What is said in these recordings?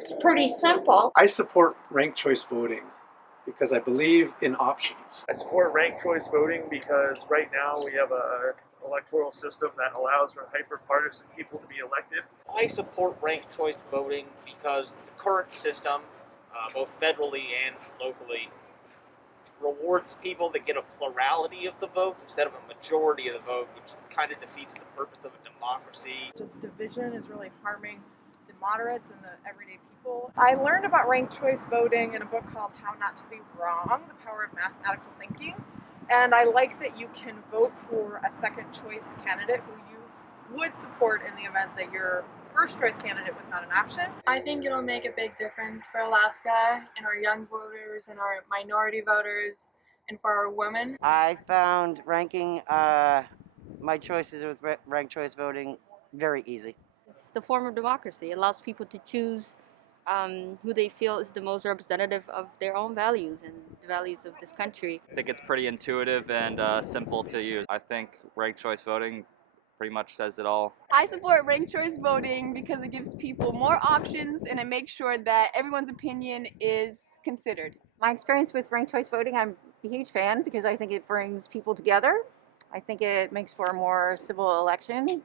it's pretty simple. I support ranked choice voting because I believe in options. I support ranked choice voting because right now we have a electoral system that allows for hyper-partisan people to be elected. I support ranked choice voting because the current system, both federally and locally, rewards people that get a plurality of the vote instead of a majority of the vote, which kind of defeats the purpose of a democracy. Just division is really harming the moderates and the everyday people. I learned about ranked choice voting in a book called How Not to Be Wrong, The Power of Mathematical Thinking. And I like that you can vote for a second choice candidate who you would support in the event that your first choice candidate was not an option. I think it'll make a big difference for Alaska and our young voters and our minority voters and for our women. I found ranking my choices with ranked choice voting very easy. It's the form of democracy. It allows people to choose who they feel is the most representative of their own values and the values of this country. I think it's pretty intuitive and simple to use. I think ranked choice voting pretty much says it all. I support ranked choice voting because it gives people more options and it makes sure that everyone's opinion is considered. My experience with ranked choice voting, I'm a huge fan because I think it brings people together. I think it makes for a more civil election.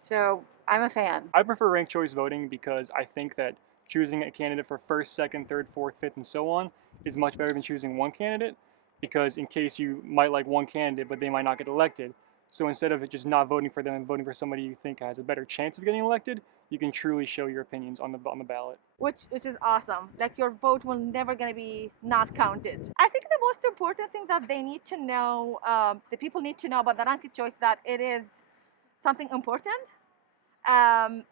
So I'm a fan. I prefer ranked choice voting because I think that choosing a candidate for first, second, third, fourth, fifth, and so on is much better than choosing one candidate, because in case you might like one candidate but they might not get elected. So instead of just not voting for them and voting for somebody you think has a better chance of getting elected, you can truly show your opinions on the ballot. Which is awesome. Like, your vote will never gonna be not counted. I think the most important thing that they need to know, the people need to know about the ranked choice, that it is something important, and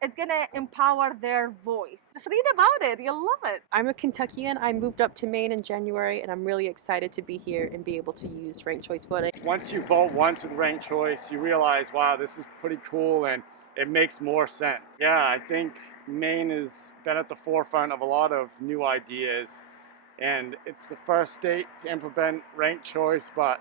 it's gonna empower their voice. Just read about it, you'll love it. I'm a Kentuckian. I moved up to Maine in January, and I'm really excited to be here and be able to use ranked choice voting. Once you vote once with ranked choice, you realize, wow, this is pretty cool, and it makes more sense. Yeah, I think Maine has been at the forefront of a lot of new ideas, and it's the first state to implement ranked choice, but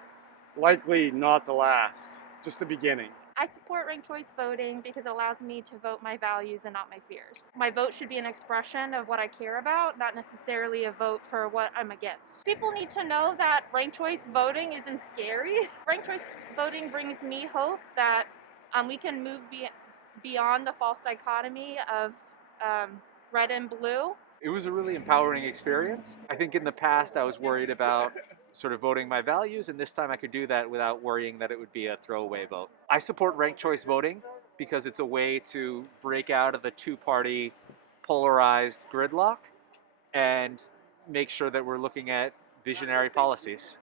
likely not the last, just the beginning. I support ranked choice voting because it allows me to vote my values and not my fears. My vote should be an expression of what I care about, not necessarily a vote for what I'm against. People need to know that ranked choice voting isn't scary. Ranked choice voting brings me hope that we can move beyond the false dichotomy of red and blue. It was a really empowering experience. I think in the past I was worried about sort of voting my values, and this time I could do that without worrying that it would be a throwaway vote. I support ranked choice voting because it's a way to break out of the two-party polarized gridlock and make sure that we're looking at visionary policies.